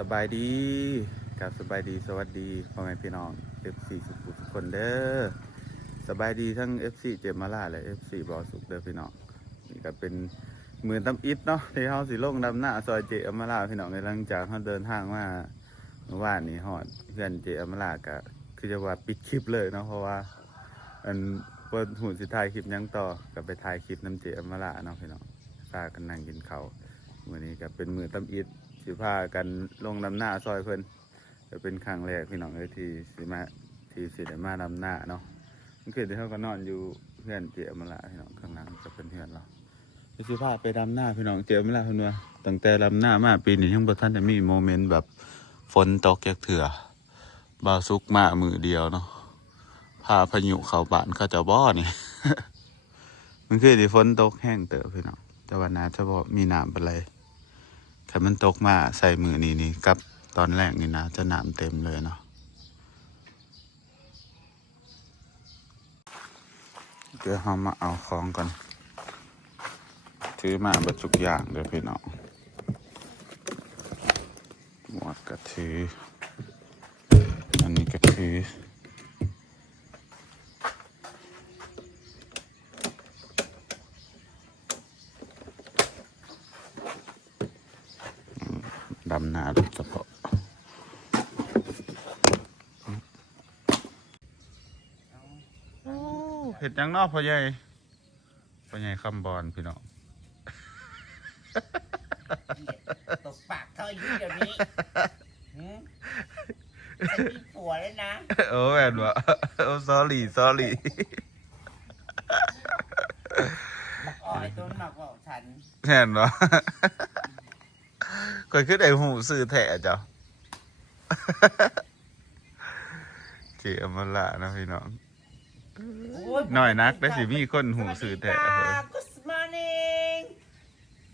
สบายดีกับสบายดีสวัสดีพ่อแม่พี่น้อง FC ทุกคนเด้อสบายดีทั้ง FC เจมมาล่าและ FC บอสุกเด้อพี่น้องนี่ก็เป็นเหมือนตำอิดเนาะที่เฮาสิลงดำหน้าซอยเจมมาล่าพี่น้องในหลังจากเฮาเดินทางมาเมื่อวานนี้ฮอดเพื่อนเจมมาล่าก็คือจะว่าปิดคลิปเลยเนาะเพราะว่าอันเปิดหูสิถ่ายคลิปยังต่อก็ไปถ่ายคลิปน้ำเจมมาล่าเนาะพี่น้องพากันนั่งกินข้าวมื้อนี้ก็เป็นมื้อตำอิดสิพากันลงดำหน้าซอยเพิ่นจะเป็นครั้งแรกพี่น้องที่สิได้มาดำหน้าเนาะมันคือที่เขาก็นอนอยู่เพื่อนเจมาละพี่น้องข้างหลังจะเป็นเพื่อนเราสิพาไปดำหน้าพี่น้องเจมาละเพิ่นว่าตั้งแต่ดำหน้ามาปีนี้ยังบ่ทันได้มีโมเมนต์แบบฝนตกจักเถื่อบ่าวสุกมามือเดียวเนาะพาพายุเข้าบ้านเขาเจ้าบ่นี่ มันคือที่ฝนตกแห้งเต๋อพี่น้องแต่ว่าน่าจะบ่มีน้ำปานใดถ้ามันตกมาใส่มือนี่กับตอนแรกนี่นะจะน้ำเต็มเลยเนาะเดี๋ยวเรามาเอาของก่อนถือมาบรรจุอย่างเดี๋ยวพี่น้องหมวกกระถืออันนี้กระถือดำหน้าโดยเฉพาะเห็ดยังนอกพ่อใหญ่คำบอลพี่น้องตกปากเธออยู่เดี๋ยวนี้ฉันมีผัวแล้วนะโอ้แอนวะโอ้ sorry อ๋อยต้นหนักบอกฉันแอนวะคอยขึ้นไอ้หูสื่อแถะจ้ะเจียมาละนะพี่น้องหน่อยนักได้สิมีคนหูสื่อแถะเลย Good morning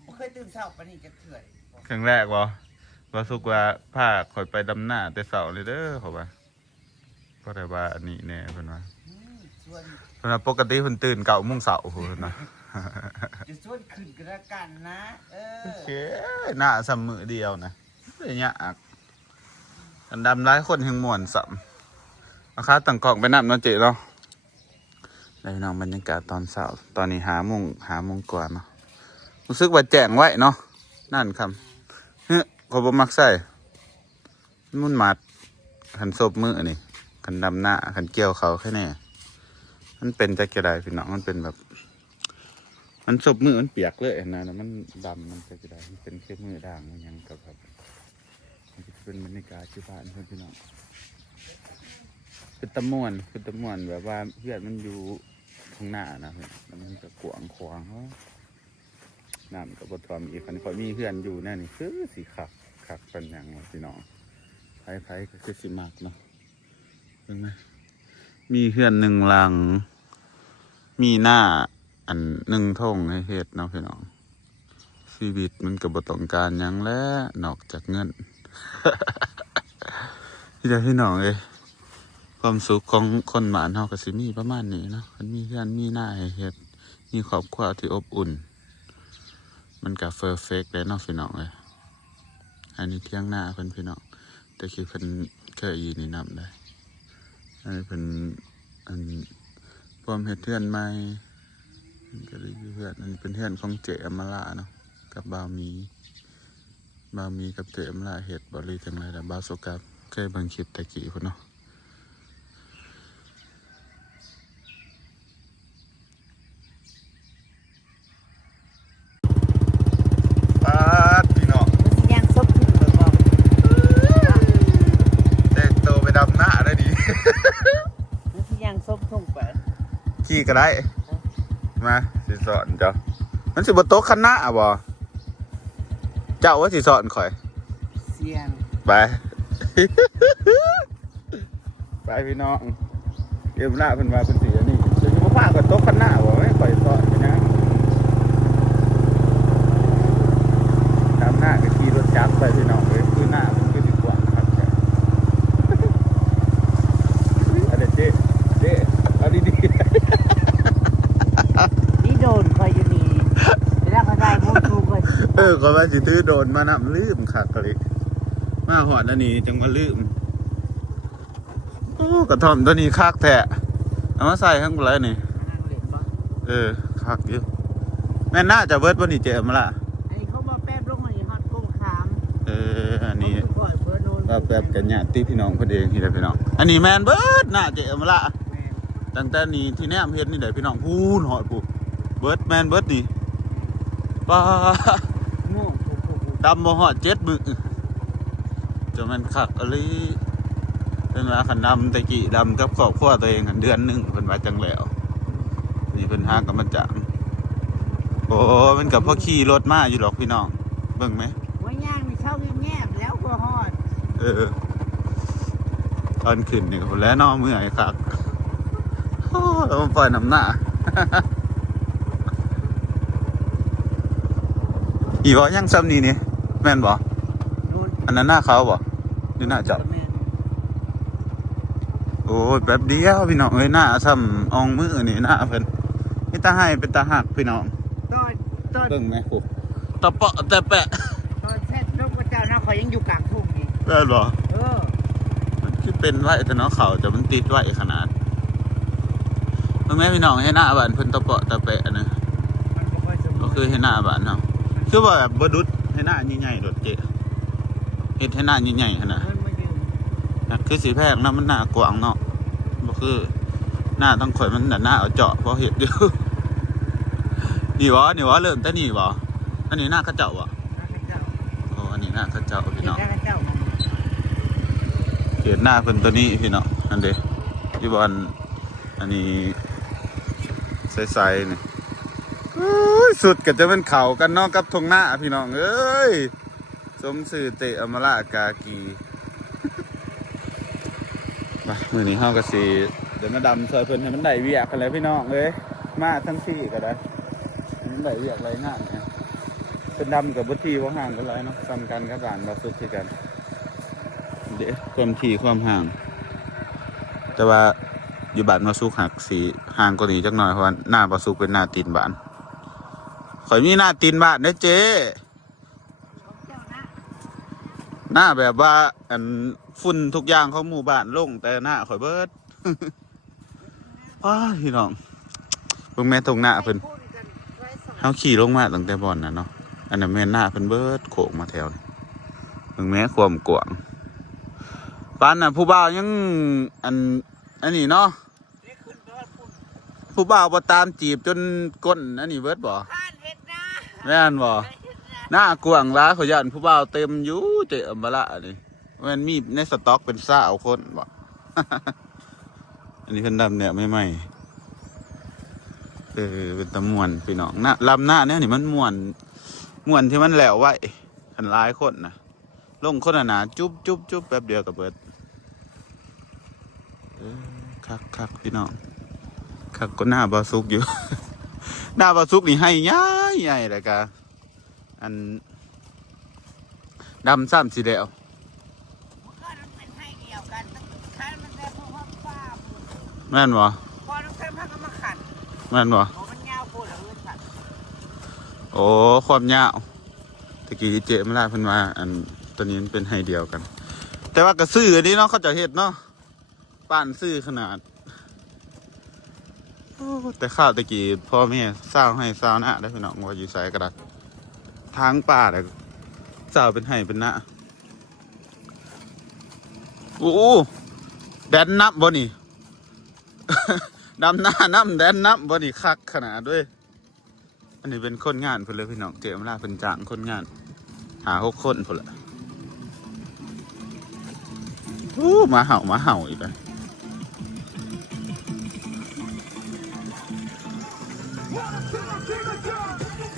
บ่เคยตื่นเช้าปานนี้จะเถื่อนครั้งแรกวะว่าสุกว่าพาคอยไปดำหน้าแต่เสาเลยเด้อเขาว่าก็ได้ว่าอันนี้แน่เพิ่นว่าเพิ่นว่าปกติเพิ่นตื่น9 โมงเช้าเพิ่นนะจะชวนขึ้นกันแล้วกันนะโอเคหน้าซ้ำมือเดียวนะเป็นยากอันดำหลายคนแห่งม่วนซ้ำเอาขาตั้งกล้องไปนับเนาะเจ๊เนาะได้น้องบรรยากาศตอนเช้าตอนนี้5 โมงกว่าเนาะรู้สึกว่าแจ้งไว้เนาะนั่นคำเฮ้ยขอบมักใส่มุ่นมัดขันศพมือนี่ขันดำหน้าขันเกี่ยวเขาแค่นี้มันเป็นจะกี่ไรพี่น้องมันเป็นแบบมันศพมือมันเปียกเลยนะแล้วมันดำมันจะกี่ไรมันเป็นแค่มือด่างมันยังกับแบบมันจะเป็นบรรยากาศที่บ้านเพื่อนพี่น้องเป็นตะม่วนแบบว่าเพื่อนมันอยู่ข้างหน้านะเพื่อนแล้วมันจะกวางควางน้ำกับบทความอีกคันคอยมีเพื่อนอยู่แน่นี่คือสีขักเป็นอย่างพี่น้องไผ่ก็คือสีมากเนาะเห็นไหมมีเพื่อน1 หลังมีหน้าอัน1 ท่งให้เฮ็ดเนาะพี่น้องชีวิตมันกับบต้องการยังแล้วนอกจากเงิน พี่น้องเอ้ยความสุขของคนหมานเฮาก็สิมีประมาณนี้เนาะมันมีเพื่อนมีหน้าให้เฮ็ดมีครอบครัวที่อบอุ่นมันก็เพอร์เฟกต์เลยเนาะพี่น้องเอ้ยอันนี้เที่ยงหน้าเพิ่นพี่น้องแต่คือเพิ่นเคยอยู่นี่นำได้อันนี้เพิ่นอันพร้อมเฮ็ดเทือนใหม่ก็ได้อยู่เพื่อนอันนี้เป็นเทือนของเจอมราเนาะกับบ่าวมีกับเจอมราเฮ็ดบ่เลยจังได๋ล่ะบ่าวโซกับเคยเบิ่งคลิปตะกี้พุ่นเนาะพี่น้อง มันยังซบขึ้นเบิกบอก แต่งตัวไปดำหน้าได้ดี มันยังซบทุ่งไป ขี่ก็ได้มาสิสอนเจ้ามันสิบ่โต๊ะคันหน้าบ่เจ้าว่าสิสอนข่อย เสียง ไป ไปพี่น้องเอ็มหน้าเพิ่นว่าเพิ่นสิอันนี้สิบ่พากับโต๊ะคันหน้าบ่ให้ข่อยสอนไปนะดำหน้าก็ขี่รถจักรไปพี่น้องเอ้ยคือหน้ามันคือสิกว้างนะครับแกอันนี้เจ๊เอาดี นี่โดนคอยอยู่นี่เวลาเขาได้มุ่งทูไป ก็ว่าสิถือโดนมานำลืมคักเลย มาหอดอันนี้จังมาลืมโอ้กระท่อมตัวนี้คักแท้เอามาใส่ข้างบนเลยนี่คักอยู่แม่น่าจะเบิดวันนี้เจมาละอันนี้เขาบอกแป๊บลงมาอีกฮอดกุ้งขาม อันนี้ก็แบบกันเนี่ยตีพี่น้องพอดีที่เด็พี่น้องอันนี้แมนเบิดน่าเจมาละตั้งแต่นี้ที่แนมเฮ็ดนี่เด็พี่น้องพูนหอดพูเบิดแมนเบิดนี่ป้าดำบ่หอด7 มื้อจะมันคักอะไรเป็นว่าขันดำตะกี้ดำกับครอบครัวตัวเองเดือนหนึ่งเป็นว่าจังแล้วนี่เป็นหากับมันจังโอ้มันกับพ่อขี่รถมาอยู่หรอกพี่น้องเบิ่งไหมว่าย่างมีเช่าแง่ๆแล้วก็ฮอดตอนขึ้นนี่คนแล้วนอเมื่อยครับโอ้แล้วมันปล่อยน้ำหน้าอีวอยังซ้ำนี่นี่แม่นบ่อันนั้นหน้าเขาบ่นี่หน้าจับโอ้ยแป๊บเดียวพี่น้องเอ้ยหน้าซ้ำอองมือนี่หน้าเพิ่นนี่ตาให้เป็นตาหักพี่น้องเบิ่งไหมครูตะเปาะแต่แปะตอนแท้ลูกพระเจ้านะเขายังอยู่กลางทุ่งนี่ได้บ่มันคือเป็นไว้แต่เนาะเขาแต่มันติดไว้ขนาดเบิ่งแม่พี่น้องให้หน้าบ้านเพิ่นตะเปาะแต่แปะนะก็คือให้หน้าบ้านเนาะคือว่าแบบบ่ดุดให้หน้าใหญ่ๆโดดเจ๊เฮ็ดให้หน้าใหญ่ๆขนาดคือสีแพงนะมันหน้ากว้างเนาะบ่คือหน้าต้องข่อยมันหน้าเอาเจาะเพราะเห็ดอยู่นี่วะเริ่มแต่นี่วะอันนี้หน้าข้าเจ้าวะโอ้อันนี้หน้าข้าเจ้าพี่น้องเห็นหน้าเป็นตัวนี้พี่น้องอันเดียที่บอลอันนี้ใสๆนี่สุดก็จะเป็นเข่ากันเนาะกับทงหน้าพี่น้องเอ้ยสมสื่อเตะอมรากากีมือนี้เฮาก็สิเดี๋ยวมาดำซอยเพิ่นให้มันได้เวียกกันแล้วพี่น้องเอ้ยมาทั้งที่ก็ได้มันได้เวียกไรงานเนี่ยเป็นดำกับบุตรีว่าห่างกันไรเนาะซ้ำกันกับบ้านบ่สุดที่กันเดี๋ยวความที่ความห่างแต่ว่าอยู่บ้านบ่สุกหักสีห่างกว่านี้จักหน่อยเพราะว่าหน้าบ่สุกเป็นหน้าตีนบ้านข่อยมีหน้าตีนบ้านเด้อเจ๊หน้าแบบว่าอันฝุ่นทุกอย่างเขาหมู่บ้านลงแต่หน้าข่อยเบิดว้าพี่น้องเพิ่งแม่ตรงหน้าเพิ่นเขาขี่ลงมาตั้งแต่บ่อนนะเนาะอันนั้นแม่หน้าเพิ่นเบิดโขกมาแถวนี่เพิ่งแม่ความกว้างปานน่ะผู้บ่าวยังอันนี้เนาะผู้บ่าวบ่ตามจีบจนก้นอันนี้เบิดบ่แม่นบ่หน้ากว้างล้าเขาย่านผู้บ่าวเต็มอยู่เตะมาละนี่มันมีในสต็อกเป็น20คนบ่ อันนี้เพิ่นดำเนี่ยไม่เป็นตะมวนพี่น้องนะลำหน้าเนี่ยนี่มันมวนที่มันแหลวไว้ขันร้ายคนนะลงคนหนาจุ๊บแป๊บเดียวกับเบิดคักพี่น้องคักก็หน้าบาซุกอยู่ หน้าบาซุกนี่ให้ใหญ่เลยกะอันดำซ้ำสีเดียวแม่นบ่แม่นบ่โอ้ความยาวตะกี้เจ๊มาลาเพิ่นมาอันตัวนี้มันเป็นให้เดียวกันแต่ว่ากระซื้ออันนี้เนาะเขาจะเฮ็ดเนาะป้านซื้อขนาดแต่ข้าวตะกี้พ่อแม่สร้างให้สร้างหน้าได้พี่น้องว่าอยู่ใส่กระดาษทางป่าแต่สร้างเป็นให้เป็นหน้าโอ้แดนนับบ่นี่ ดำหน้าน้ำแดนนับบ่นี่คักขนาดด้วยอันนี้เป็นคนงานเพิ่นเลยพี่น้องเจ๊มาลาเพิ่นจ้างคนงานหา6 คนพุ่นละมาเห่าอีกแล้ว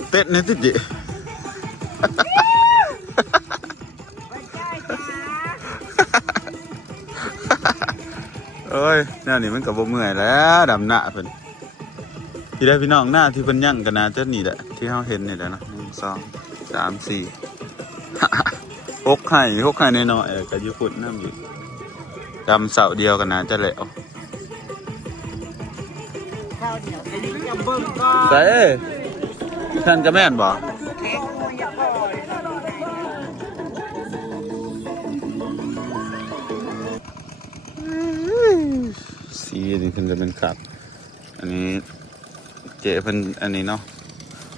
เต้นนี่ติจิโอ้ยหน้านี่มันกับบ่เมื่อยแล้วดำหน้าเพิ่นที่ได้พี่น้องหน้าที่เพิ่นยั่งกันนะเจ้านี่แหละที่เราเห็นนี่แหละเนาะ1 2 3 4 6 ไข่น้อยๆก็อยู่ฝุ่นน้ำอยู่ดำเสาเดียวกันนะจะแล้วใส่ท่านจะแม่นบ่ อันนี้เพิ่นจะเป็นขัดอันนี้เจเพิ่นอันนี้เนาะ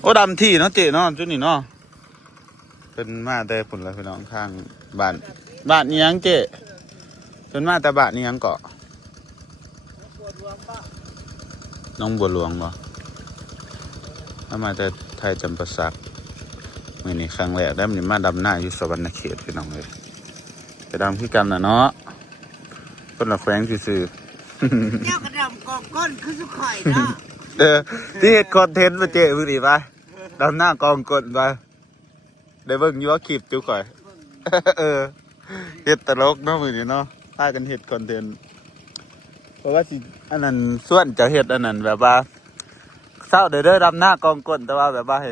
โอ้ดำที่เนาะเจเนาะจุดนี้เนาะเป็นมาแต่ผลละพี่น้องข้างบ้านนี้ยังเจเป็นมาแต่บ้านนี้ยังเกาะน้องบัวหลวงบ่ถ้ามาแต่ไทยจำปาสักมื้อนี้ครั้งแรกได้มันมาดำหน้าอยู่สวรรณเขตพี่น้องเลยไปดำคือกันน่ะเนาะคนละแขวงซื่อ เจ้ากระดำกองก้นคือสุข่อยเนาะ ที่เฮ็ดคอนเทนต์มาเจมื้อนี้ไปดำหน้ากองกลไปได้เบิ่งอยู่ว่าคลิปจุก่อย เฮ็ดตลกเนาะมื้อนี้เนาะพากันเฮ็ดคอนเทนต์เพราะว่าสิอันนั้นส่วนจะเฮ็ดอันนั้นแบบว่าเศร้าเด้อดำหน้ากองกลแต่ว่าแบบว่าให้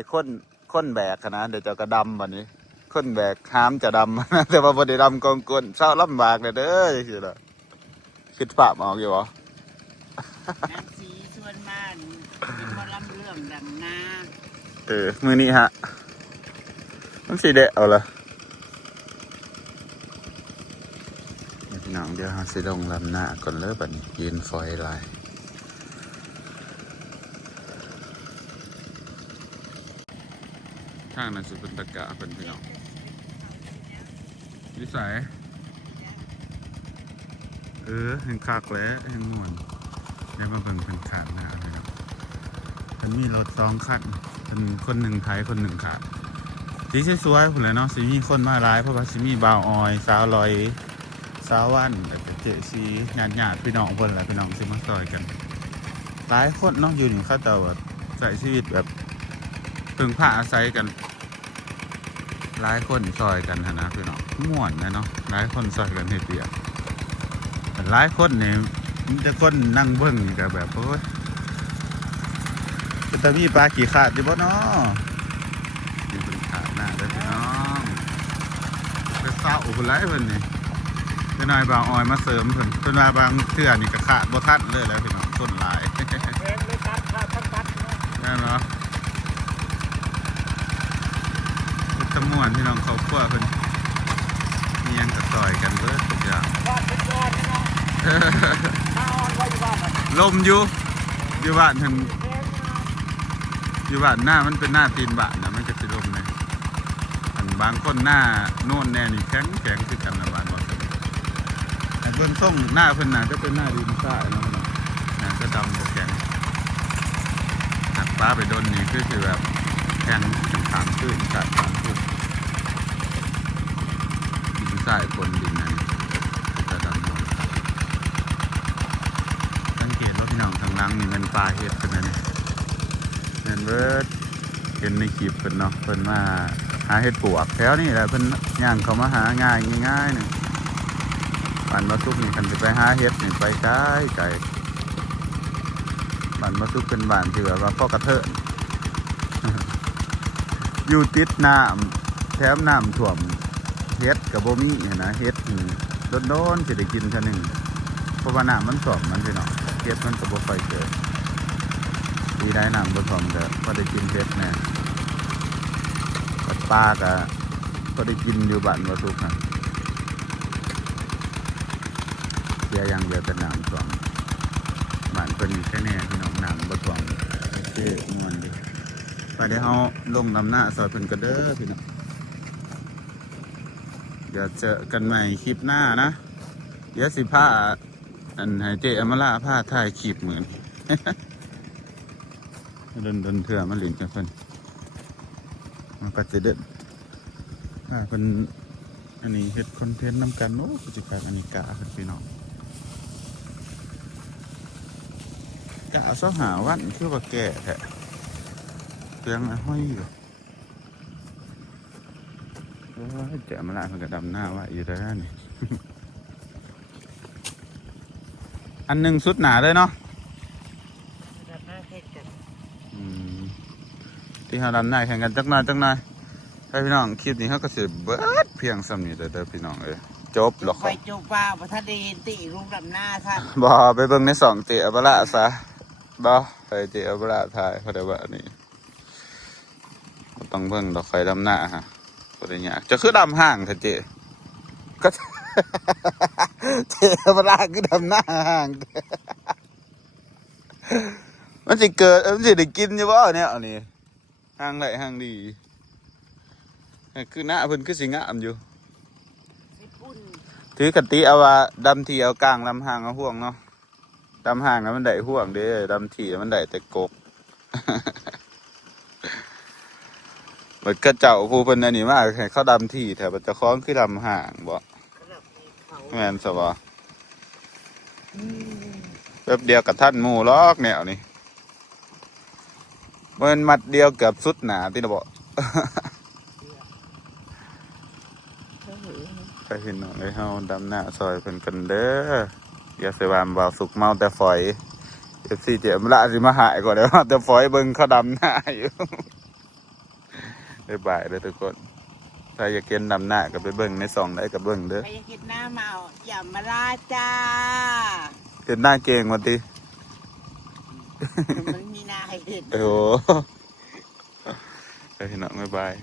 คนแบกนะเดี๋ยวจะกระดำบัดนี้คนแบกห้ามจะดำ แต่ว่าบ่ได้ดำกองกลเศร้าลำบากเด้อจังซี่ล่ะคิดภาพออกอยู่บ่ นางสีชวนมาเป็นหมอลำเรื่องดำนา มื้อนี้ฮะมันสิได้เอาล่ะพี่น้องเดี๋ยวเราสิลงลำหน้าก่อนเลยบัดนี้ยืนฟอยลายทางนั้นสิเป็นตะกะเป็นพี่น้องวิสัยเห็นคักแล้วเห็นม่วนได้มาเบิ่งเป็นขาดหน้าเลยครับมันมีรถ2คันเป็นคนหนึ่งไทยคนหนึ่งขาดสีสวยๆพุ่นแหละเนาะสิมีคนมาหลายเพราะว่าสิมีบ่าวออยสาวลอยสาววันแล้วก็เจซีญาติพี่น้องเพิ่นแหละพี่น้องสิมาซอยกันหลายคนเนาะอยู่นี่เขาเจ้าแบบใช้ชีวิตแบบพึ่งพาอาศัยกันหลายคนซอยกันนะพี่น้องม่วนนะเนาะหลายคนซอยกันเฮ็ดเวียกหลายคนเนี่ยมีแต่คนนั่งเบิ่งก็แบบโอ้ยแต่มีปลากี่ขาดอยู่บ่เนาะนี่เป็นขาดหน้าเด้อพี่น้องไปเศร้าพุ่นหลายเพิ่นนี่เพิ่นนายบางออยมาเสริมเพิ่นว่าบางเทื่อนี่ก็ขาดบ่ทันเลยแล้วพี่น้องคนหลายนั่นเนาะตะม่วนพี่น้องครอบครัวเพิ่นมีหยังก็ซอยกันเบิดทุกอย่าง ลมอยู่บ้านเพิ่นอยู่บ้านหน้ามันเป็นหน้าตีนบ้านนะมันจะสิลมเลยอันบางคนหน้าโน่นแน่นี่แข็งคือกันนะบ้านบ่แต่เบิ่งส่งหน้าเพิ่นน่ะจะเป็นหน้าดินทรายเนาะน่าจะดำบ่แข็งหักป้าไปโดนนี่คือแบบแข็งขามขึ้นขาดขามขึ้นดินทรายคนดินนั่นจะดำหมดสังเกตว่าพี่น้องทางหลังนี่มันปลาเห็ดเพิ่นนั่นนี่เห็นเบิดเห็นในคลิปเพิ่นเนาะเพิ่นมาหาเห็ดปวกแถวนี่แหละเพิ่นย่างเขามาหาง่ายนี่บ้านมาซุกนี่คันสิไปหาเห็ดนี่ไปไกลบ้านมาซุกเป็นบ้านที่แบบว่าพ่อกระเทิน อยู่ติดน้ำแถมน้ำท่วมเห็ดกับโบมี่นะเห็ดโดนๆจะได้กินเท่านึงเพราะว่าน้ำมันท่วมมันพี่น้องเห็ดมันกับโบไฟเจอดีได้น้ำบนท่วมเด้อพอได้กินเห็ดแน่ปลาก็พอได้กินอยู่บ้านมาทุกนะเสียอย่างเดียวแต่น้ำท่วมบ้านเป็นแค่แน่พี่น้องน้ำบนท่วมเจ๊มวนดิไปเดี๋ยวเขาลงนำหน้าซอยเพิ่นก็เด้อพี่น้องเดี๋ยวเจอกันใหม่คลิปหน้านะเดี๋ยวสิผ้าอันให้เจอมาล่าผ้าถ่ายคลิปเหมือน เดินเถื่อมาหลินกันเพิ่นมันก็จะเดินเพิ่นอันนี้เฮ็ดคอนเทนต์นำกันโอ้กิจการอันนี้กะเพิ่นพี่น้องกะหาวันคือว่าแก่แท้เตียงห้อยอยู่เจอมาล่าเพิ่นก็ดำหน้าว่าอยู่ได้นี่ อันหนึ่งสุดหนาเลยเนาะที่เราดำหน้าแข่งกันจักหน่อยให้พี่น้องคลิปนี้เขาก็เสียเบิดเพียงซ้ำนี่เด้อพี่น้องจบหรอก ไปจูปลาประทัดเดนติลุงดำหน้าท่าน บ่ไปเบิ่งในสองเจอับละซะบ่ไปเจอับละถ่ายเพราะได้ว่าอันนี้ต้องเบิ่งดอกไฟดำหน้าฮะบ่ได้ยากจะคือดำห่างเถอะเจก็ เจอับละคือดำหน้าห่าง มันสิเกิดมันสิได้กินอยู่บ่เนี่ยอันนี้ห่างไหลห่างดีคือหน้าเพิ่นคือสิงามอยู่ ไอ้ปุ้น ถือกติเอาว่าดำทีเอากลางลำห่างเอาห่วงเนาะดำห่างแล้วมันได้ห่วงเด้ดำทีมันได้แต่กก เหมือนกระเจ้าผู้เพิ่นอันนี้มากให้เขาดำทีแถวจะคล้องคือดำห่างบ่ ขนาดมีเขา แม่นซะบ่แป๊บเดียวกับท่านหมู่ลอกแนวนี่มันมัดเดียวเกือบสุดหนาตินะบ่ ไปพี่น้องไอ้เฮาดำหน้าซอยเพิ่นกันเด้ออย่าใส่บามบ่าวสุกเมาแต่ฝอย FC เจ็บละสิมาหายก่อนเด้อแต่ฝอยเบิ่งเขาดำหน้าอยู่ บ๊ายบายเด้อทุกคนถ้าอยากเห็นดำหน้าก็ไปเบิ่งในช่องได้ก็เบิ่งเด้อ ไปเห็ดหน้าเมาอย่ามาล่าจ้า เห็นหน้าเก่งว่าติ มันมีหน้าให้เห็น โอ้โหไปพี่น้องบ๊ายบาย